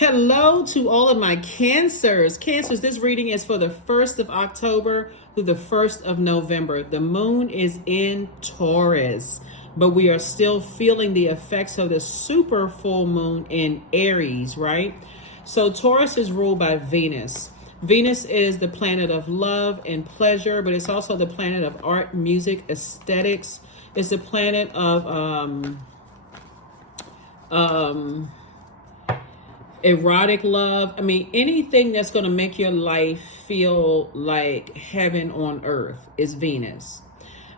Hello to all of my Cancers. Cancers, this reading is for the 1st of October through the 1st of November. The moon is in Taurus, but we are still feeling the effects of the super full moon in Aries, right? So Taurus is ruled by Venus. Venus is the planet of love and pleasure, but it's also the planet of art, music, aesthetics. It's the planet of erotic love. I mean, anything that's going to make your life feel like heaven on earth is Venus.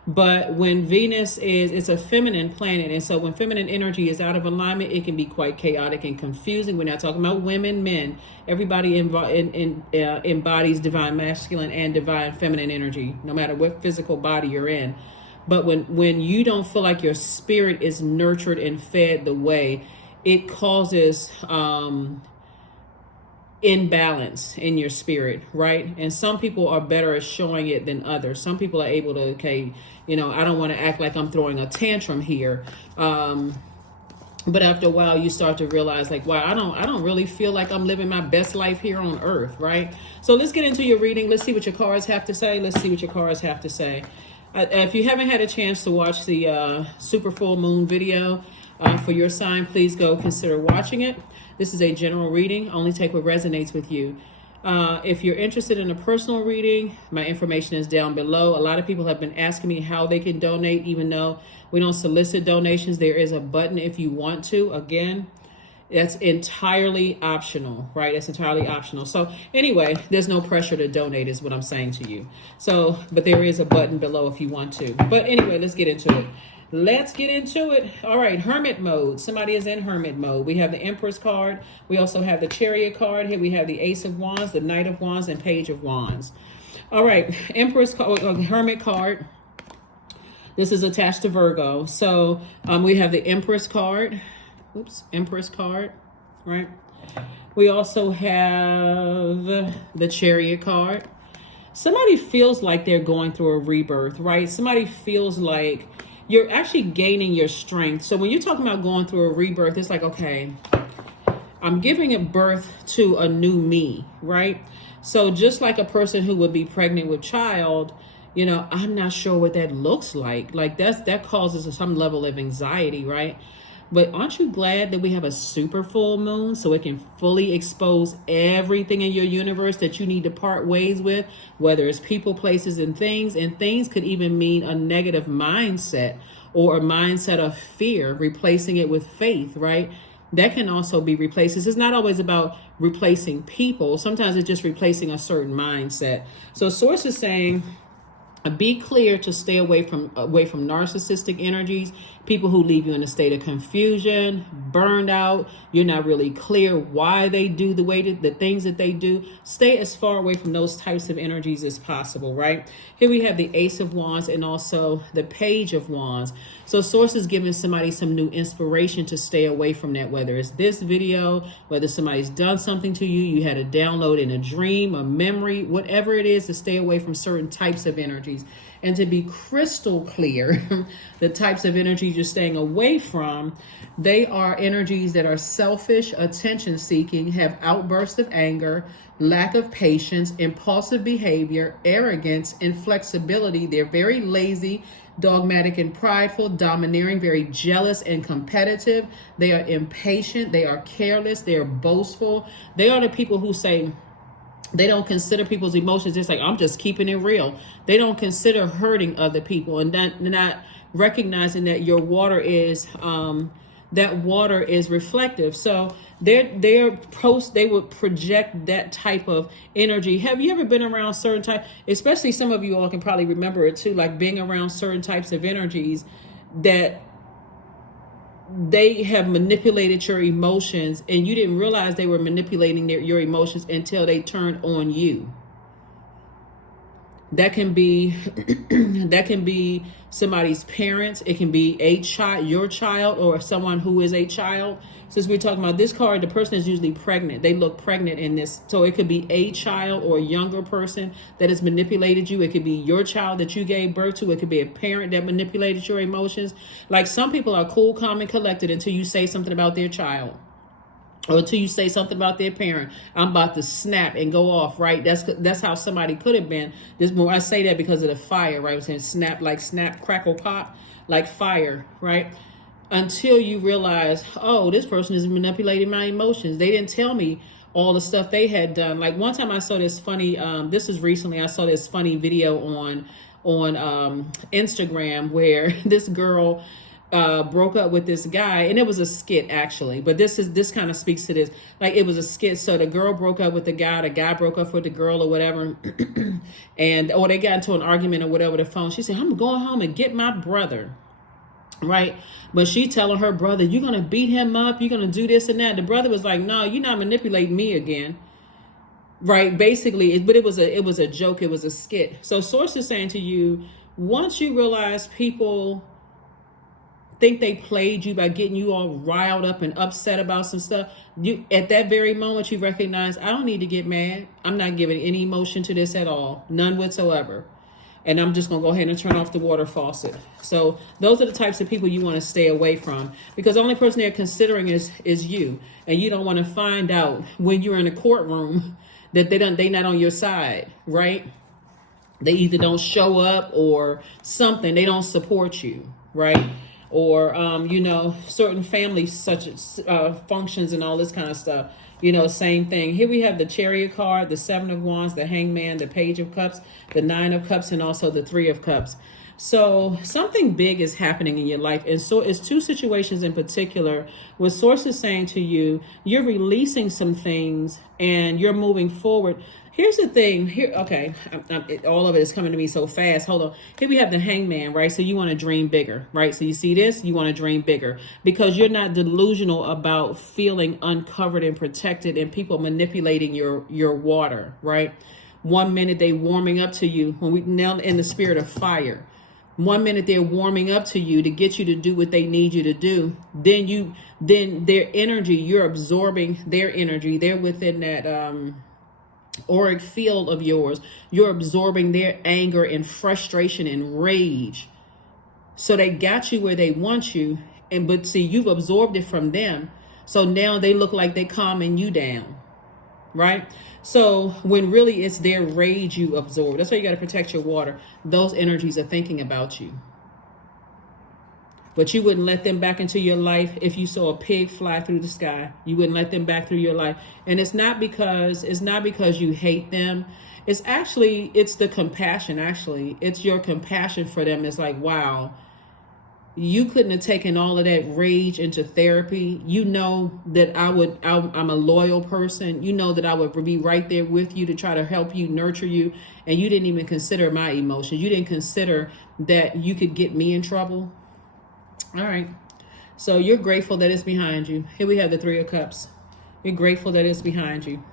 But when Venus it's a feminine planet. And so when feminine energy is out of alignment, it can be quite chaotic and confusing. We're not talking about women, men. Everybody embodies divine masculine and divine feminine energy, no matter what physical body you're in. But when you don't feel like your spirit is nurtured and fed the way, it causes imbalance in your spirit, right? And some people are better at showing it than others. Some people are able to, I don't want to act like I'm throwing a tantrum here. But after a while, you start to realize, like, wow, I don't really feel like I'm living my best life here on earth, right? So let's get into your reading. Let's see what your cards have to say. If you haven't had a chance to watch the super full moon video, for your sign, please go consider watching it. This is a general reading. Only take what resonates with you. If you're interested in a personal reading, my information is down below. A lot of people have been asking me how they can donate, even though we don't solicit donations. There is a button if you want to. Again, that's entirely optional, right? It's entirely optional. So anyway, there's no pressure to donate is what I'm saying to you. So, but there is a button below if you want to. But anyway, let's get into it. All right, hermit mode. Somebody is in hermit mode. We have the Empress card. We also have the Chariot card. Here we have the Ace of Wands, the Knight of Wands, and Page of Wands. All right, Empress card, Hermit card. This is attached to Virgo. So we have the Empress card. Empress card, right? We also have the Chariot card. Somebody feels like they're going through a rebirth, right? Somebody feels like you're actually gaining your strength. So when you're talking about going through a rebirth, it's like, okay, I'm giving a birth to a new me, right? So just like a person who would be pregnant with child, I'm not sure what that looks like. Like that causes some level of anxiety, right? But aren't you glad that we have a super full moon so it can fully expose everything in your universe that you need to part ways with, whether it's people, places, and things could even mean a negative mindset or a mindset of fear, replacing it with faith, right? That can also be replaced. It's not always about replacing people. Sometimes it's just replacing a certain mindset. So Source is saying, be clear to stay away from narcissistic energies, people who leave you in a state of confusion, burned out. You're not really clear why they do the things that they do. Stay as far away from those types of energies as possible, right? Here we have the Ace of Wands and also the Page of Wands. So Source is giving somebody some new inspiration to stay away from that, whether it's this video, whether somebody's done something to you, you had a download in a dream, a memory, whatever it is, to stay away from certain types of energies. And to be crystal clear, the types of energies you're staying away from, they are energies that are selfish, attention seeking, have outbursts of anger, lack of patience, impulsive behavior, arrogance, inflexibility. They're very lazy, dogmatic and prideful, domineering, very jealous and competitive. They are impatient. They are careless. They are boastful. They are the people who say, they don't consider people's emotions. It's like, I'm just keeping it real. They don't consider hurting other people and not recognizing that your water is reflective. So they would project that type of energy. Have you ever been around certain type, especially some of you all can probably remember it too, like being around certain types of energies that they have manipulated your emotions and you didn't realize they were manipulating your emotions until they turned on you. That can be somebody's parents. It can be a child, your child, or someone who is a child. Since we're talking about this card, the person is usually pregnant. They look pregnant in this. So it could be a child or a younger person that has manipulated you. It could be your child that you gave birth to. It could be a parent that manipulated your emotions. Like some people are cool, calm, and collected until you say something about their child. or until you say something about their parent, I'm about to snap and go off, right? That's how somebody could have been. This more I say that because of the fire, right? I'm saying snap, like snap, crackle, pop, like fire, right? Until you realize, oh, this person is manipulating my emotions. They didn't tell me all the stuff they had done. Like one time I saw this funny, this is recently, I saw this funny video on Instagram where this girl broke up with this guy, and it was a skit actually, but this kind of speaks to this. Like it was a skit. So the girl broke up with the guy broke up with the girl or whatever, and or they got into an argument or whatever. The phone. She said, "I'm going home and get my brother." Right, but she telling her brother, "You're gonna beat him up. You're gonna do this and that." The brother was like, "No, you're not manipulating me again." Right, basically, but it was a joke. It was a skit. So source is saying to you, once you realize people think they played you by getting you all riled up and upset about some stuff, you at that very moment you recognize, I don't need to get mad. I'm not giving any emotion to this at all, none whatsoever, and I'm just gonna go ahead and turn off the water faucet. So those are the types of people you want to stay away from, because the only person they're considering is you, and you don't want to find out when you're in a courtroom that they not on your side, right? They either don't show up or something. They don't support you, right? Or, certain families such as functions and all this kind of stuff. Same thing. Here we have the Chariot card, the Seven of Wands, the Hangman, the Page of Cups, the Nine of Cups, and also the Three of Cups. So something big is happening in your life. And so it's two situations in particular where source is saying to you, you're releasing some things and you're moving forward. Here's the thing here. Okay. All of it is coming to me so fast. Hold on. Here we have the Hangman, right? So you want to dream bigger, right? So you see this, you want to dream bigger because you're not delusional about feeling uncovered and protected and people manipulating your water, right? 1 minute they warming up to you when we now in the spirit of fire. 1 minute they're warming up to you to get you to do what they need you to do. Then their energy, you're absorbing their energy. They're within that auric field of yours. You're absorbing their anger and frustration and rage. So they got you where they want you, but see, you've absorbed it from them. So now they look like they're calming you down, right? So when really it's their rage you absorb. That's why you got to protect your water. Those energies are thinking about you. But you wouldn't let them back into your life if you saw a pig fly through the sky. You wouldn't let them back through your life. And it's not because you hate them. It's the compassion, actually. It's your compassion for them. It's like, wow, you couldn't have taken all of that rage into therapy. You know that I'm a loyal person. You know that I would be right there with you to try to help you, nurture you. And you didn't even consider my emotions. You didn't consider that you could get me in trouble. All right. So you're grateful that it's behind you. Here we have the Three of Cups. You're grateful that it's behind you.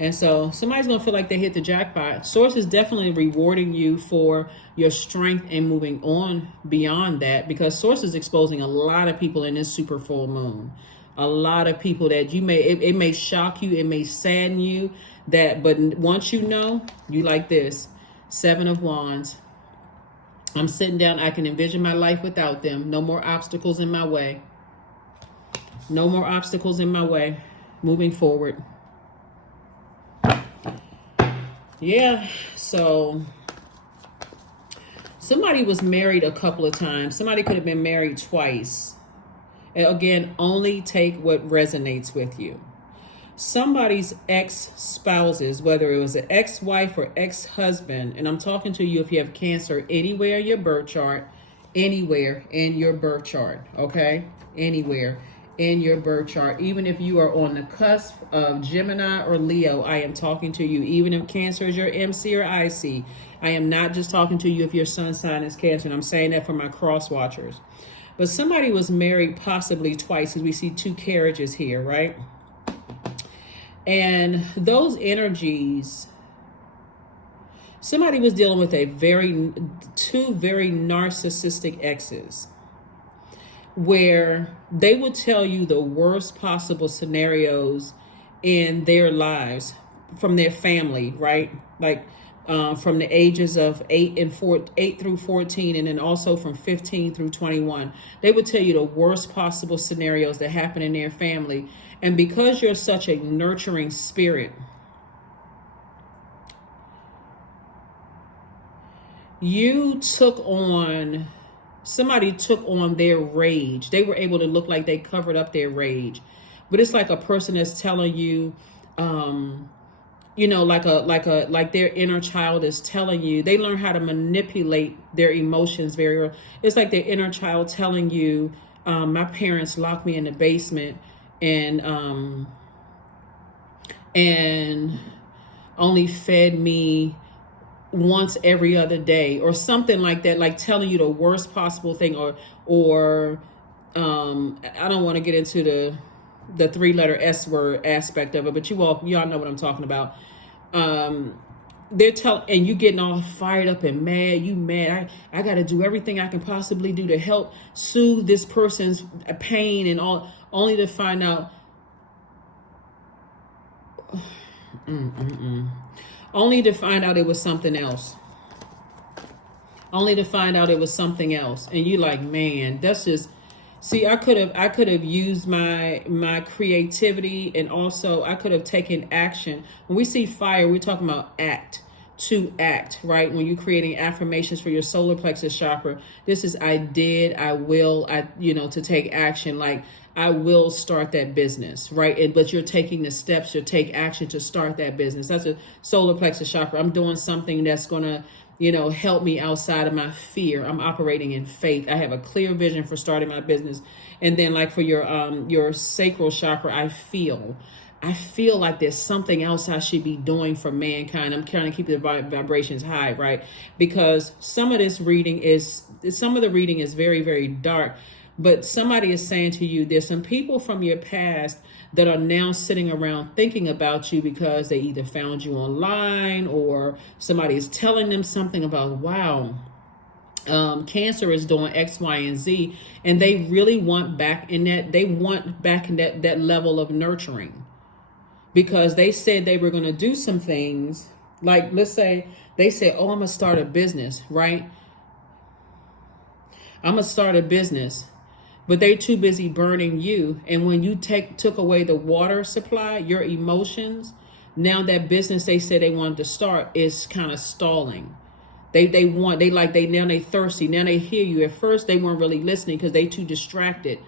And so somebody's going to feel like they hit the jackpot. Source is definitely rewarding you for your strength and moving on beyond that, because Source is exposing a lot of people in this super full moon. A lot of people that it may shock you, it may sadden you, but once you know, you like this. Seven of Wands. I'm sitting down. I can envision my life without them. No more obstacles in my way. No more obstacles in my way. Moving forward. Yeah, so somebody was married a couple of times. Somebody could have been married twice. And again, only take what resonates with you. Somebody's ex-spouses, whether it was an ex-wife or ex-husband, and I'm talking to you if you have Cancer anywhere in your birth chart, anywhere in your birth chart, okay? Anywhere in your birth chart. Even if you are on the cusp of Gemini or Leo, I am talking to you. Even if Cancer is your MC or IC, I am not just talking to you if your sun sign is Cancer, and I'm saying that for my cross watchers. But somebody was married possibly twice, as we see two carriages here, right? And those energies, somebody was dealing with two very narcissistic exes, where they would tell you the worst possible scenarios in their lives from their family, right? Like from the ages of 8 through 14, and then also from 15 through 21. They would tell you the worst possible scenarios that happen in their family. And because you're such a nurturing spirit, somebody took on their rage. They were able to look like they covered up their rage. But it's like a person that's telling you, like their inner child is telling you. They learn how to manipulate their emotions very well. It's like their inner child telling you, my parents locked me in the basement and only fed me once every other day, or something like that, like telling you the worst possible thing, or I don't want to get into the 3-letter S word aspect of it, but y'all know what I'm talking about. They're telling, and you getting all fired up and mad. You mad. I got to do everything I can possibly do to help soothe this person's pain and all, only to find out. Only to find out it was something else. Only to find out it was something else. And you like, man, that's just, see, I could have used my creativity, and also I could have taken action. When we see fire, we're talking about to act, right? When you're creating affirmations for your solar plexus chakra, this is I did, I will, to take action, like I will start that business, right? But you're taking the steps to take action to start that business. That's a solar plexus chakra. I'm doing something that's going to, help me outside of my fear. I'm operating in faith. I have a clear vision for starting my business. And then like for your sacral chakra, I feel like there's something else I should be doing for mankind. I'm trying to keep the vibrations high, right? Because some of the reading is very, very dark. But somebody is saying to you, there's some people from your past that are now sitting around thinking about you because they either found you online, or somebody is telling them something about, wow, Cancer is doing X, Y, and Z. And they really want back in that level of nurturing, because they said they were going to do some things. Like, let's say they said, oh, I'm going to start a business, right? I'm going to start a business. But they're too busy burning you. And when you took away the water supply, your emotions, now that business they said they wanted to start is kind of stalling. Now they thirsty. Now they hear you. At first they weren't really listening because they too distracted.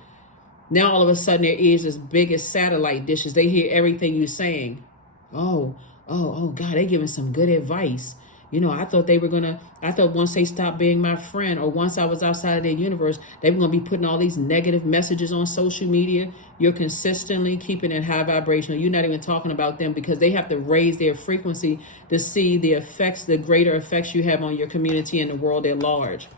Now all of a sudden their ears as big as satellite dishes. They hear everything you're saying. Oh God, they giving some good advice. I thought once they stopped being my friend, or once I was outside of their universe, they were going to be putting all these negative messages on social media. You're consistently keeping it high vibrational. You're not even talking about them, because they have to raise their frequency to see the greater effects you have on your community and the world at large.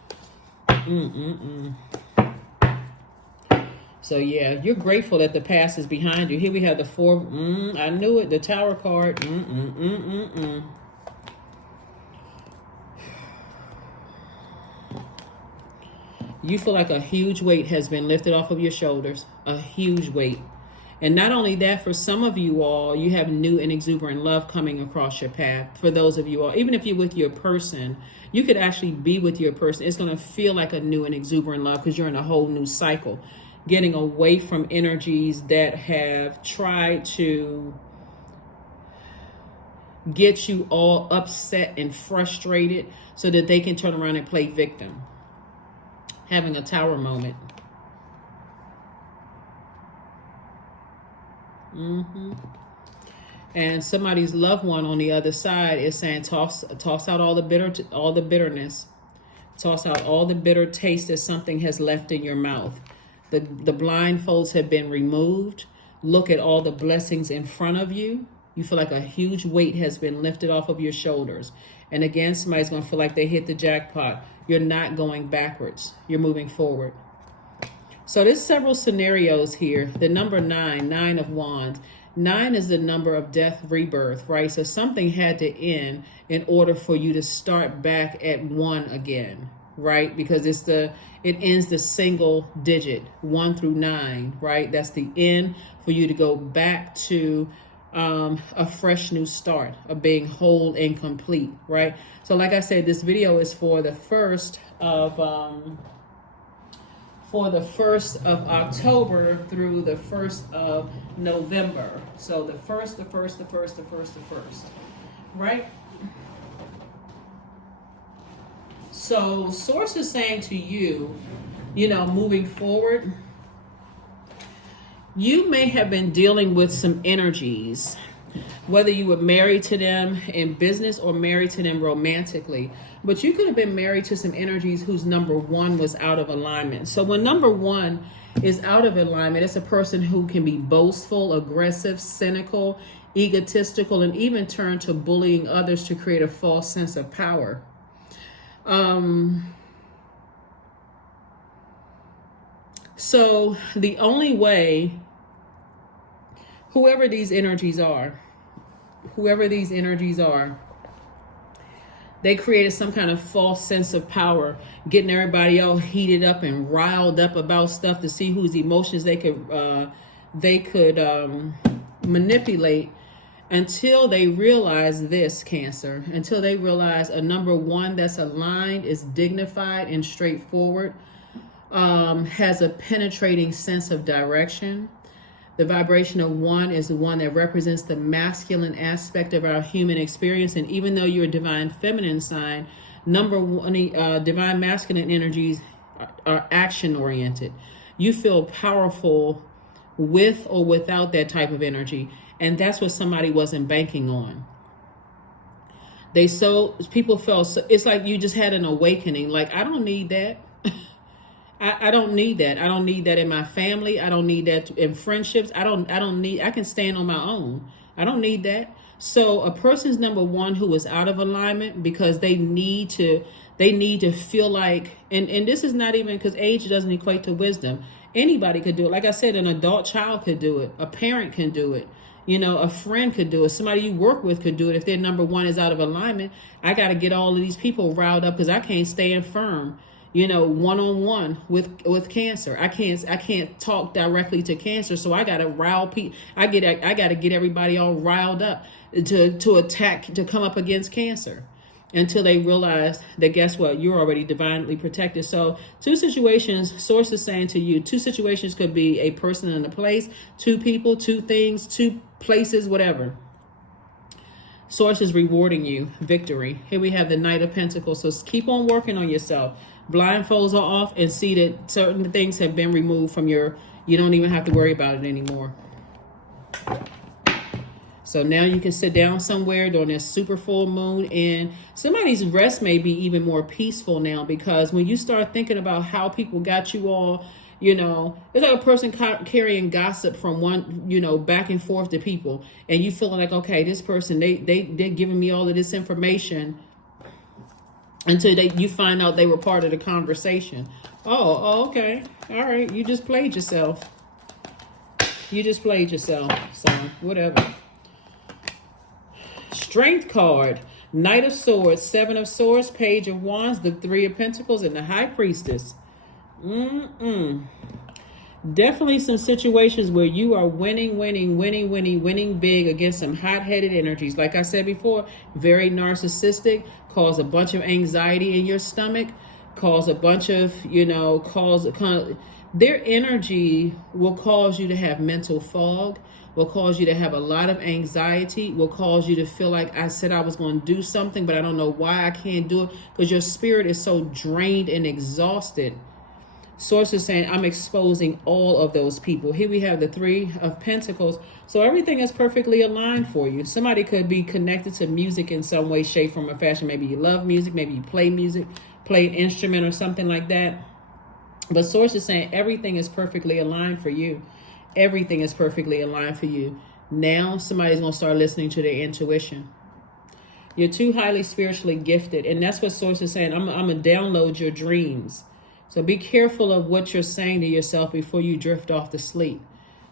So yeah, you're grateful that the past is behind you. Here we have the 4. I knew it. The Tower card. You feel like a huge weight has been lifted off of your shoulders, a huge weight. And not only that, for some of you all, you have new and exuberant love coming across your path. For those of you all, even if you're with your person, you could actually be with your person. It's going to feel like a new and exuberant love, because you're in a whole new cycle, getting away from energies that have tried to get you all upset and frustrated so that they can turn around and play victim. Having a Tower moment. And somebody's loved one on the other side is saying, toss out all the bitterness. Toss out all the bitter taste that something has left in your mouth. The blindfolds have been removed. Look at all the blessings in front of you. You feel like a huge weight has been lifted off of your shoulders. And again, somebody's going to feel like they hit the jackpot. You're not going backwards. You're moving forward. So there's several scenarios here. The number 9, 9 of Wands. 9 is the number of death, rebirth, right? So something had to end in order for you to start back at 1 again, right? Because it ends the single digit, 1 through 9, right? That's the end for you to go back to a fresh new start of being whole and complete, right? So like I said, this video is for the first of for the 1st of October through the 1st of November. So the 1st, the 1st, the 1st, the 1st, the 1st, right? So Source is saying to you, moving forward, you may have been dealing with some energies, whether you were married to them in business or married to them romantically. But you could have been married to some energies whose number one was out of alignment. So when number one is out of alignment, it's a person who can be boastful, aggressive, cynical, egotistical, and even turn to bullying others to create a false sense of power. So the only way, whoever these energies are, they created some kind of false sense of power, getting everybody all heated up and riled up about stuff to see whose emotions they could manipulate, until they realize this, Cancer, until they realize a number one that's aligned, is dignified and straightforward, has a penetrating sense of direction. The vibration of one is the one that represents the masculine aspect of our human experience. And even though you're a divine feminine sign, number one, divine masculine energies are action oriented. You feel powerful with or without that type of energy. And that's what somebody wasn't banking on. People felt, it's like you just had an awakening. Like, I don't need that. I don't need that. I don't need that in my family. I don't need that in friendships. I can stand on my own. I don't need that. So a person's number one who is out of alignment because they need to feel like, and this is not even because age doesn't equate to wisdom. Anybody could do it. Like I said, an adult child could do it. A parent can do it. A friend could do it. Somebody you work with could do it. If their number one is out of alignment, I got to get all of these people riled up because I can't stand firm. One-on-one with Cancer. I can't talk directly to Cancer, so I gotta rile people. I gotta get everybody all riled up to attack, to come up against Cancer, until they realize that, guess what, you're already divinely protected. So two situations, Source is saying to you, two situations could be a person and a place, two people, two things, two places, whatever. Source is rewarding you victory. Here we have the Knight of Pentacles. So keep on working on yourself. Blindfolds are off, and see that certain things have been removed from you don't even have to worry about it anymore. So now you can sit down somewhere during this super full moon, and somebody's rest may be even more peaceful now, because when you start thinking about how people got you all, it's like a person carrying gossip from one, back and forth to people, and you feeling like, okay, this person, they're giving me all of this information, until you find out they were part of the conversation. Oh, okay. All right. You just played yourself. So whatever. Strength card. Knight of Swords, Seven of Swords, Page of Wands, the Three of Pentacles, and the High Priestess. Definitely some situations where you are winning big against some hot-headed energies. Like I said before, very narcissistic, cause a bunch of anxiety in your stomach, cause a bunch of, their energy will cause you to have mental fog, will cause you to have a lot of anxiety, will cause you to feel like, I said I was going to do something, but I don't know why I can't do it, because your spirit is so drained and exhausted. Source is saying, I'm exposing all of those people. Here we have the Three of Pentacles. So everything is perfectly aligned for you. Somebody could be connected to music in some way, shape, form, or fashion. Maybe you love music. Maybe you play music, play an instrument or something like that. But Source is saying everything is perfectly aligned for you. Everything is perfectly aligned for you. Now somebody's going to start listening to their intuition. You're too highly spiritually gifted. And that's what Source is saying. I'm going to download your dreams. So be careful of what you're saying to yourself before you drift off to sleep.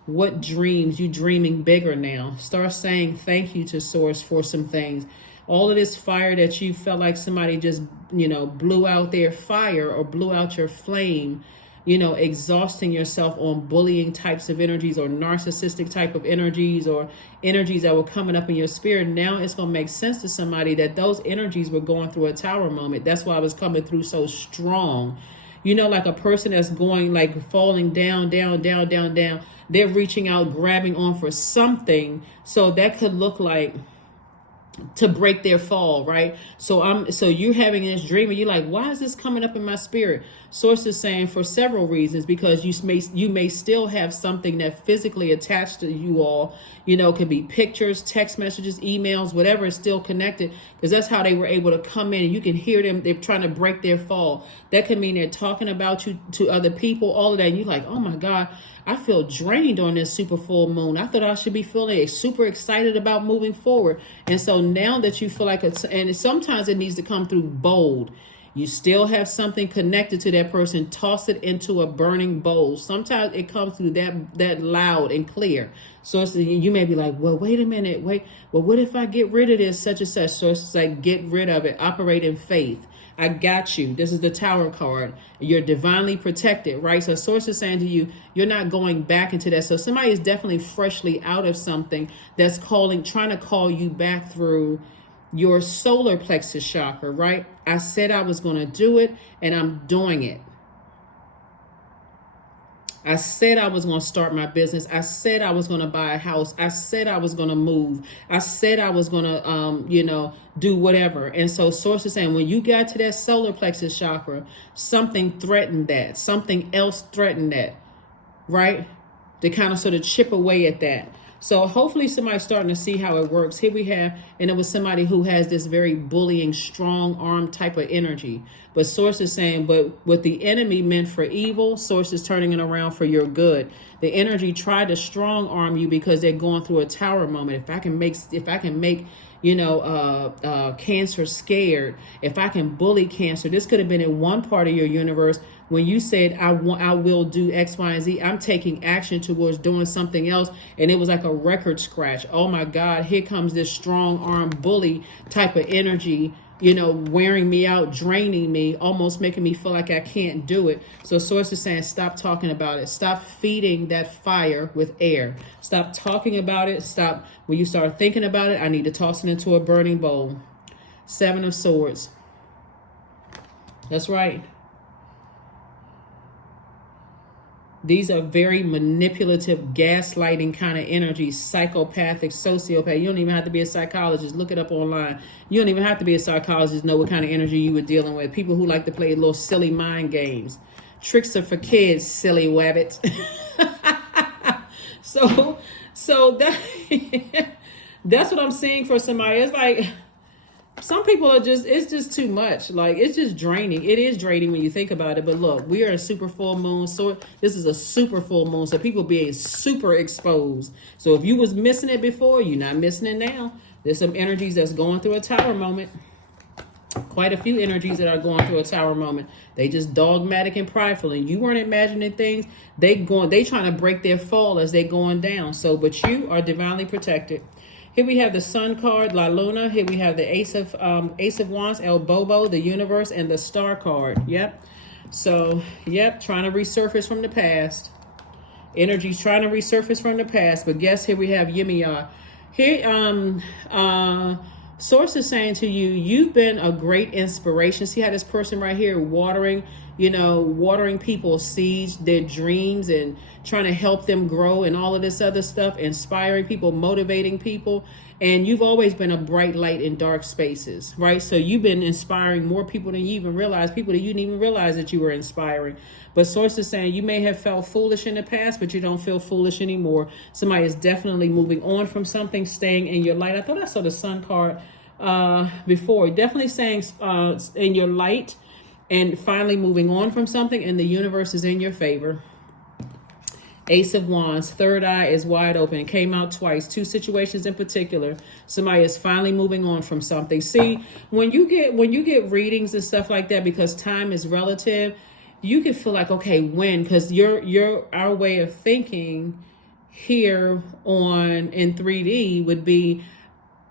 What dreams? You dreaming bigger now. Start saying thank you to Source for some things. All of this fire that you felt like somebody just, blew out their fire or blew out your flame, exhausting yourself on bullying types of energies or narcissistic type of energies or energies that were coming up in your spirit. Now it's going to make sense to somebody that those energies were going through a tower moment. That's why I was coming through so strong. You know, like a person that's going, like falling down, down, down, down, down. They're reaching out, grabbing on for something. So that could look like to break their fall, right? So you're having this dream and you're like, why is this coming up in my spirit? Source is saying for several reasons, because you may still have something that physically attached to you all. You know, it could be pictures, text messages, emails, whatever is still connected, because that's how they were able to come in, and you can hear them. They're trying to break their fall. That could mean they're talking about you to other people, all of that. And you're like, oh my God, I feel drained on this super full moon. I thought I should be feeling super excited about moving forward. And so now that you feel like and sometimes it needs to come through bold. You still have something connected to that person. Toss it into a burning bowl. Sometimes it comes through that loud and clear. So you may be like, well, wait a minute. Well, what if I get rid of this such and such? So it's like, get rid of it. Operate in faith. I got you. This is the Tower card. You're divinely protected, right? So source is saying to you, you're not going back into that. So somebody is definitely freshly out of something that's trying to call you back through your solar plexus chakra, right? I said I was going to do it, and I'm doing it. I said I was going to start my business. I said I was going to buy a house. I said I was going to move. I said I was going to, do whatever. And so source is saying, when you got to that solar plexus chakra, something threatened that. Something else threatened that, right? To kind of sort of chip away at that. So hopefully somebody's starting to see how it works. Here we have, and it was somebody who has this very bullying, strong arm type of energy. But source is saying, but what the enemy meant for evil, source is turning it around for your good. The energy tried to strong arm you because they're going through a tower moment. If I can make cancer scared, if I can bully cancer, this could have been in one part of your universe. When you said, I will do X, Y, and Z, I'm taking action towards doing something else. And it was like a record scratch. Oh my God, here comes this strong arm bully type of energy, wearing me out, draining me, almost making me feel like I can't do it. So source is saying, stop talking about it. Stop feeding that fire with air. Stop talking about it. Stop. When you start thinking about it, I need to toss it into a burning bowl. 7 of Swords. That's right. These are very manipulative, gaslighting kind of energies, psychopathic, sociopath. You don't even have to be a psychologist. Look it up online. You don't even have to be a psychologist to know what kind of energy you were dealing with. People who like to play little silly mind games. Tricks are for kids, silly wabbit. So that's what I'm seeing for somebody. It's like, some people it's just too much. Like, it's just draining. It is draining when you think about it. But look, we are a super full moon. So this is a super full moon. So people being super exposed. So if you was missing it before, you're not missing it now. There's some energies that's going through a tower moment. Quite a few energies that are going through a tower moment. They just dogmatic and prideful. And you weren't imagining things. They trying to break their fall as they going down. So, but you are divinely protected. Here we have the Sun card, La Luna. Here we have the Ace of Wands, El Bobo, the Universe, and the Star card. Yep. So, trying to resurface from the past. Energy's trying to resurface from the past. But guess here we have Yimiya. Here, Source is saying to you, you've been a great inspiration. See how this person right here watering people's seeds, their dreams, and trying to help them grow and all of this other stuff, inspiring people, motivating people. And you've always been a bright light in dark spaces, right? So you've been inspiring more people than you even realize, people that you didn't even realize that you were inspiring. But Source is saying you may have felt foolish in the past, but you don't feel foolish anymore. Somebody is definitely moving on from something, staying in your light. I thought I saw the Sun card before. Definitely saying in your light and finally moving on from something, and the universe is in your favor. Ace of Wands, third eye is wide open. It came out twice. 2 situations in particular. Somebody is finally moving on from something. See, when you get readings and stuff like that, because time is relative, you can feel like, okay, when? Because our way of thinking here in 3D would be,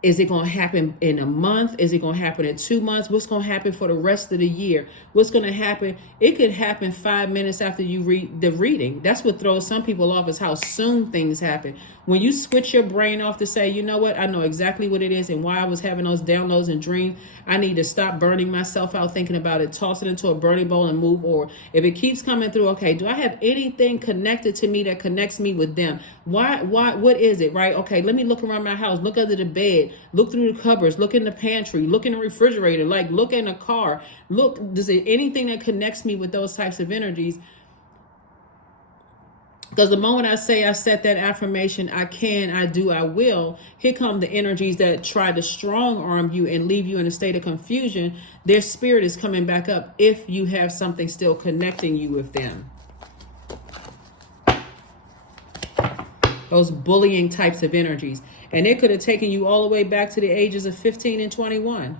is it going to happen in a month? Is it going to happen in 2 months? What's going to happen for the rest of the year? What's going to happen? It could happen 5 minutes after you read the reading. That's what throws some people off, is how soon things happen. When you switch your brain off to say, you know what, I know exactly what it is and why I was having those downloads and dreams. I need to stop burning myself out thinking about it, toss it into a burning bowl and move. Or if it keeps coming through, okay, do I have anything connected to me that connects me with them? What is it, right? Okay, let me look around my house, look under the bed, look through the cupboards, look in the pantry, look in the refrigerator, like look in a car. Look, does it anything that connects me with those types of energies? Because the moment I say I set that affirmation, I can, I do, I will, here come the energies that try to strong arm you and leave you in a state of confusion. Their spirit is coming back up if you have something still connecting you with them. Those bullying types of energies. And it could have taken you all the way back to the ages of 15 and 21.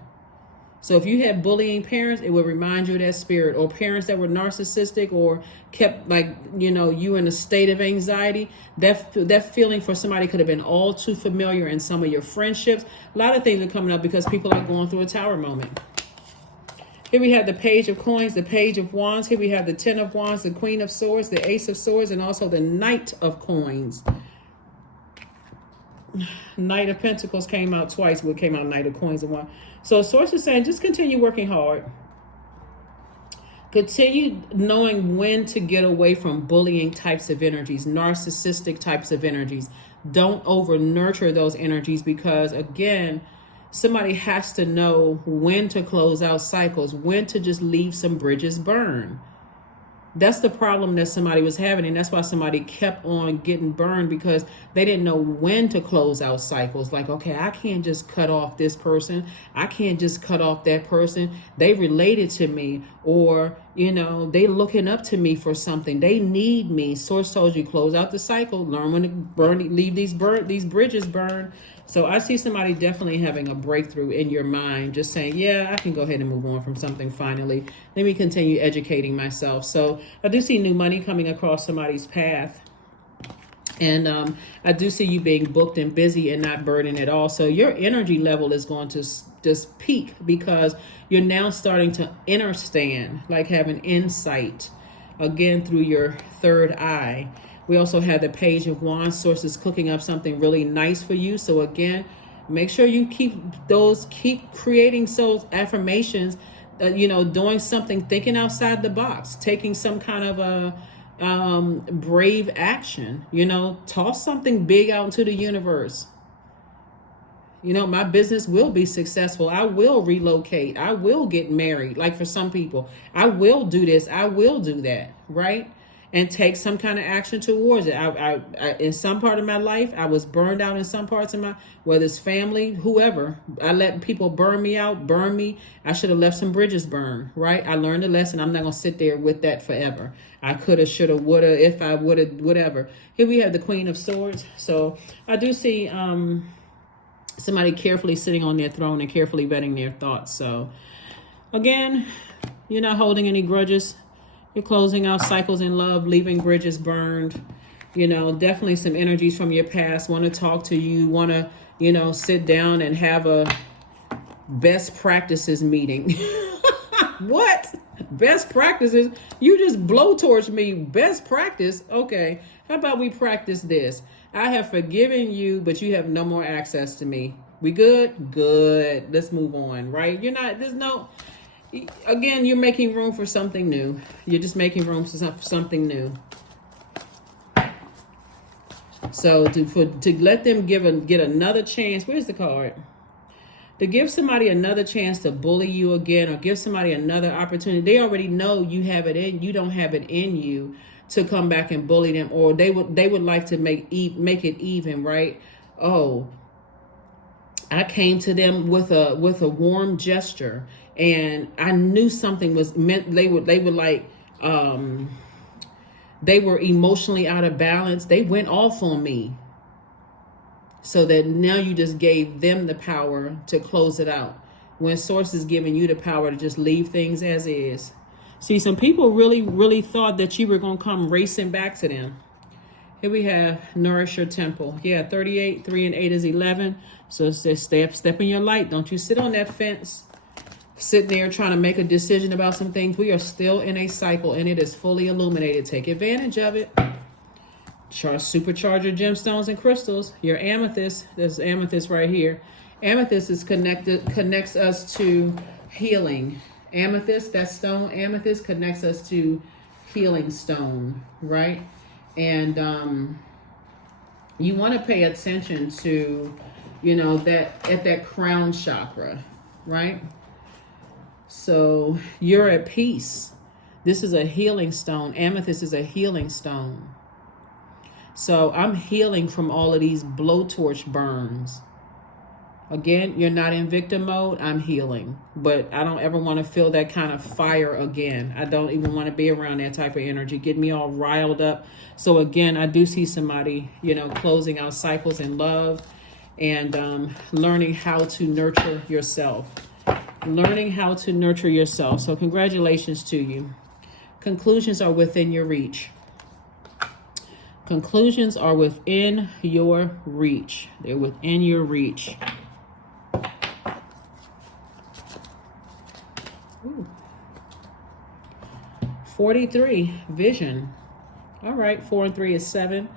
So if you had bullying parents, it would remind you of that spirit. Or parents that were narcissistic or kept you in a state of anxiety. That feeling for somebody could have been all too familiar in some of your friendships. A lot of things are coming up because people are going through a tower moment. Here we have the Page of Coins, the Page of Wands. Here we have the Ten of Wands, the Queen of Swords, the Ace of Swords, and also the Knight of Coins. Knight of Pentacles came out twice. What came out Knight of Coins and one. So Source is saying just continue working hard. Continue knowing when to get away from bullying types of energies, narcissistic types of energies. Don't over nurture those energies because, again, somebody has to know when to close out cycles, when to just leave some bridges burn. That's the problem that somebody was having, and that's why somebody kept on getting burned because they didn't know when to close out cycles. Like, okay, I can't just cut off this person. I can't just cut off that person. They related to me, or, they looking up to me for something. They need me. Source told you, close out the cycle. Learn when to burn, leave these bridges burn. So I see somebody definitely having a breakthrough in your mind, just saying, yeah, I can go ahead and move on from something finally. Let me continue educating myself. So I do see new money coming across somebody's path. And I do see you being booked and busy and not burdened at all. So your energy level is going to just peak because you're now starting to understand, like having insight, again, through your third eye. We also have the Page of Wands. Source is cooking up something really nice for you. So again, make sure you keep creating those affirmations, doing something, thinking outside the box, taking some kind of a brave action, toss something big out into the universe. My business will be successful. I will relocate. I will get married. Like for some people, I will do this. I will do that. Right. And take some kind of action towards it. I in some part of my life, I was burned out in some parts of whether it's family, whoever. I let people burn me out, burn me. I should have left some bridges burned, right? I learned a lesson. I'm not going to sit there with that forever. I coulda, shoulda, woulda, if I woulda, whatever. Here we have the Queen of Swords. So I do see somebody carefully sitting on their throne and carefully vetting their thoughts. So again, you're not holding any grudges. You're closing out cycles in love, leaving bridges burned. Definitely some energies from your past want to talk to you, want to, sit down and have a best practices meeting. What? Best practices? You just blowtorched me. Best practice? Okay. How about we practice this? I have forgiven you, but you have no more access to me. We good? Good. Let's move on, right? Again, you're making room for something new. You're just making room for something new. So to let them get another chance. Where's the card? To give somebody another chance to bully you again, or give somebody another opportunity. They already know you don't have it in you to come back and bully them, or they would like to make it even, right? Oh, I came to them with a warm gesture, and I knew something was meant. They were emotionally out of balance. They went off on me. So that now you just gave them the power to close it out. When Source is giving you the power to just leave things as is. See, some people really, really thought that you were going to come racing back to them. Here we have Nourish Your Temple. Yeah, 38, 3 and 8 is 11. So it says step in your light. Don't you sit on that fence. Sit there trying to make a decision about some things. We are still in a cycle and it is fully illuminated. Take advantage of it. Supercharger gemstones and crystals. Your amethyst, there's amethyst right here. Amethyst is connects us to healing. Amethyst, that stone, amethyst connects us to healing stone, right? And you want to pay attention to, that at that crown chakra, right? So you're at peace. This is a healing stone. Amethyst is a healing stone. So I'm healing from all of these blowtorch burns. Again, you're not in victim mode. I'm healing. But I don't ever want to feel that kind of fire again. I don't even want to be around that type of energy. Get me all riled up. So again, I do see somebody, closing out cycles in love and learning how to nurture yourself. Learning how to nurture yourself. So congratulations to you. Conclusions are within your reach. Conclusions are within your reach. They're within your reach. Ooh. 43, vision. All right, 4 and 3 is 7.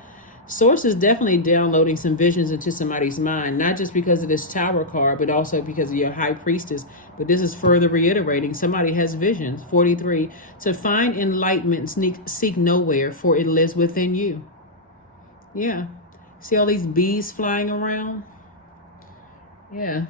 Source is definitely downloading some visions into somebody's mind, not just because of this Tower card, but also because of your High Priestess. But this is further reiterating somebody has visions. 43, to find enlightenment, seek nowhere, for it lives within you. Yeah. See all these bees flying around? Yeah.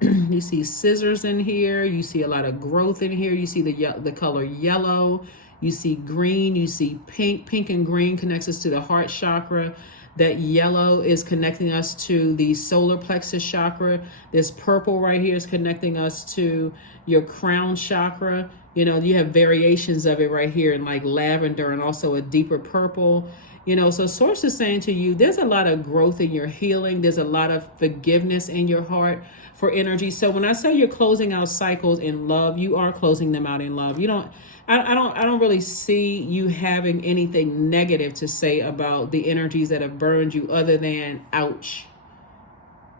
You see scissors in here. You see a lot of growth in here. You see the color yellow. You see green, you see pink. Pink and green connects us to the heart chakra. That yellow is connecting us to the solar plexus chakra. This purple right here is connecting us to your crown chakra. You have variations of it right here in like lavender and also a deeper purple. So Source is saying to you, there's a lot of growth in your healing. There's a lot of forgiveness in your heart for energy. So when I say you're closing out cycles in love, you are closing them out in love. I don't really see you having anything negative to say about the energies that have burned you other than ouch.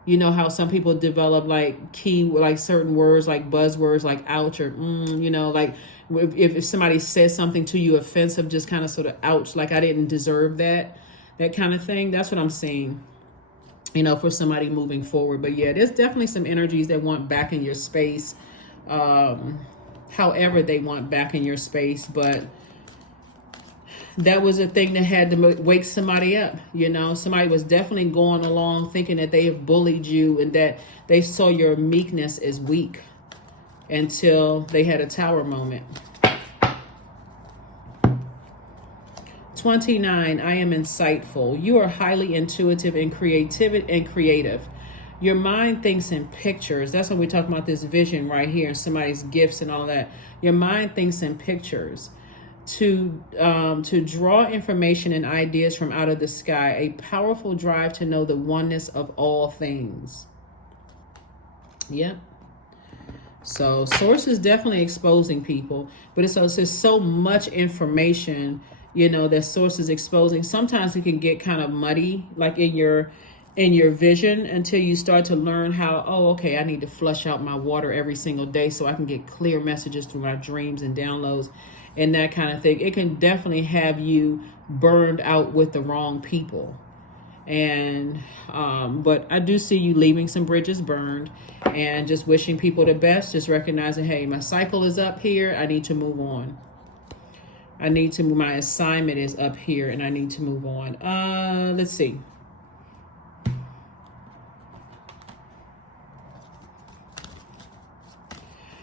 You know how some people develop like certain words, like buzzwords, like ouch or like if somebody says something to you offensive, just kind of sort of ouch, like I didn't deserve that kind of thing. That's what I'm seeing, for somebody moving forward. But yeah, there's definitely some energies that want back in your space. However they want back in your space, but that was a thing that had to wake somebody up. Somebody was definitely going along thinking that they have bullied you and that they saw your meekness as weak until they had a Tower moment. 29, I am insightful. You are highly intuitive and creative. Your mind thinks in pictures. That's when we talk about this vision right here and somebody's gifts and all that. Your mind thinks in pictures. To draw information and ideas from out of the sky, a powerful drive to know the oneness of all things. Yep. So Source is definitely exposing people, but it's just so much information, that Source is exposing. Sometimes it can get kind of muddy, like in your vision, until you start to learn how, I need to flush out my water every single day so I can get clear messages through my dreams and downloads and that kind of thing. It can definitely have you burned out with the wrong people. And but I do see you leaving some bridges burned and just wishing people the best, just recognizing, hey, my cycle is up here, I need to move on. My assignment is up here and I need to move on. Let's see.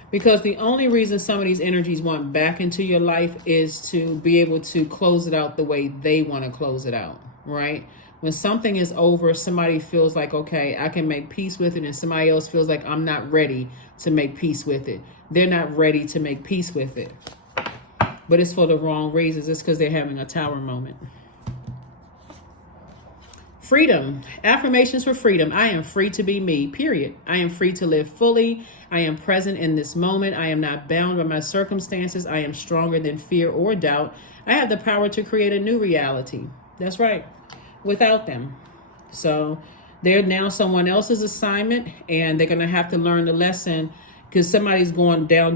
Because the only reason some of these energies want back into your life is to be able to close it out the way they want to close it out, right? When something is over, somebody feels like, okay, I can make peace with it, and somebody else feels like I'm not ready to make peace with it. They're not ready to make peace with it. But it's for the wrong reasons. It's because they're having a Tower moment. Freedom. Affirmations for freedom. I am free to be me, period. I am free to live fully. I am present in this moment. I am not bound by my circumstances. I am stronger than fear or doubt. I have the power to create a new reality. That's right. Without them. So they're now someone else's assignment, and they're going to have to learn the lesson because somebody's going down,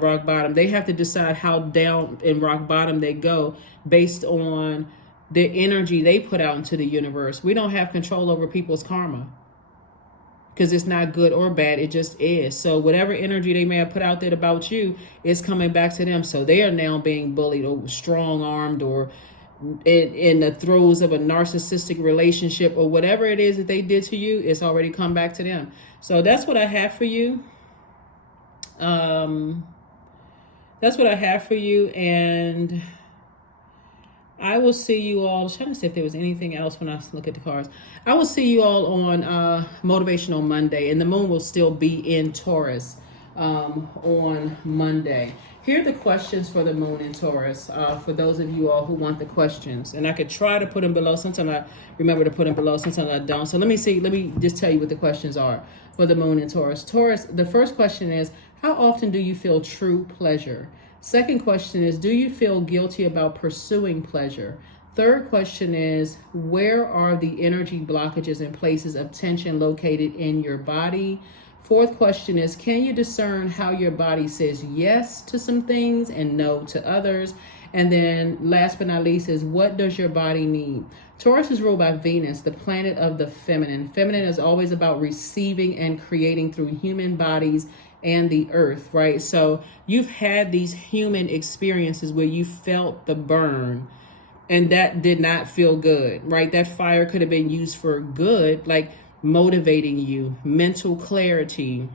rock bottom. They have to decide how down in rock bottom they go based on the energy they put out into the universe. We don't have control over people's karma because it's not good or bad. It just is. So whatever energy they may have put out there about you is coming back to them. So they are now being bullied or strong-armed or in the throes of a narcissistic relationship or whatever it is that they did to you. It's already come back to them. So that's what I have for you. That's what I have for you. And I will see you all. I was trying to see if there was anything else when I look at the cards. I will see you all on Motivational Monday, and the moon will still be in Taurus on Monday. Here are the questions for the moon in Taurus, for those of you all who want the questions. And I could try to put them below. Sometimes I remember to put them below, sometimes I don't. So let me just tell you what the questions are for the moon in Taurus. Taurus, the first question is, how often do you feel true pleasure? Second question is, do you feel guilty about pursuing pleasure? Third question is, where are the energy blockages and places of tension located in your body? Fourth question is, can you discern how your body says yes to some things and no to others? And then last but not least is, what does your body need? Taurus is ruled by Venus, the planet of the feminine. Feminine is always about receiving and creating through human bodies and the earth, right? So you've had these human experiences where you felt the burn and that did not feel good, right? That fire could have been used for good, like motivating you, mental clarity,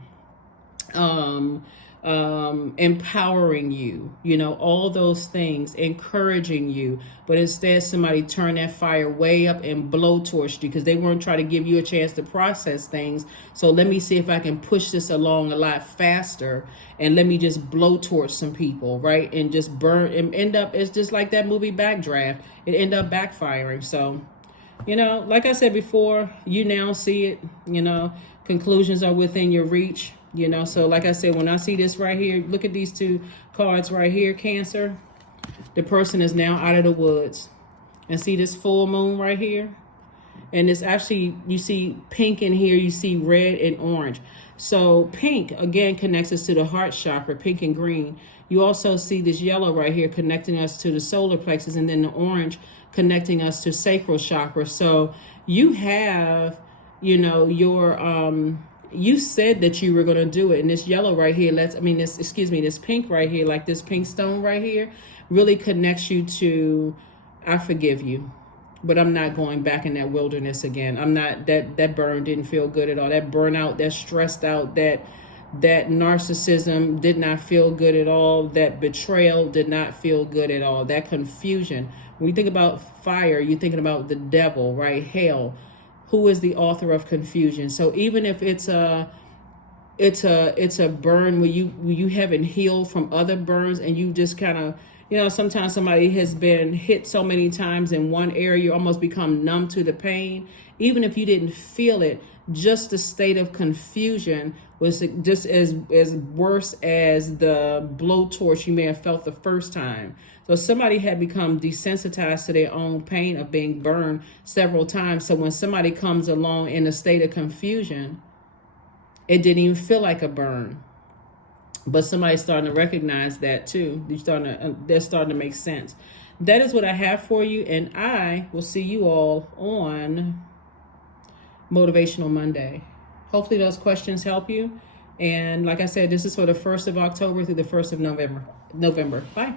empowering you, all those things, encouraging you. But instead, somebody turned that fire way up and blowtorched you because they weren't trying to give you a chance to process things. So let me see if I can push this along a lot faster, and let me just blowtorch some people, right? And just burn and end up, it's just like that movie Backdraft. It ended up backfiring. So, like I said before, you now see it, conclusions are within your reach. So like I said, when I see this right here, look at these two cards right here, Cancer. The person is now out of the woods. And see this full moon right here? And it's actually, you see pink in here, you see red and orange. So pink, again, connects us to the heart chakra, pink and green. You also see this yellow right here connecting us to the solar plexus, and then the orange connecting us to sacral chakra. So you have, you said that you were going to do it. And this yellow right here, this pink right here, like this pink stone right here, really connects you to, I forgive you, but I'm not going back in that wilderness again. I'm not, that burn didn't feel good at all. That burnout, that stressed out, that narcissism did not feel good at all. That betrayal did not feel good at all. That confusion. When you think about fire, you're thinking about the devil, right? Hell. Who is the author of confusion? So even if it's a burn where you haven't healed from other burns, and you just kind of, sometimes somebody has been hit so many times in one area, you almost become numb to the pain. Even if you didn't feel it, just the state of confusion was just as worse as the blowtorch you may have felt the first time. So somebody had become desensitized to their own pain of being burned several times. So when somebody comes along in a state of confusion, it didn't even feel like a burn. But somebody's starting to recognize that too. They're starting to make sense. That is what I have for you, and I will see you all on Motivational Monday. Hopefully those questions help you. And like I said, this is for the 1st of October through the 1st of November. Bye.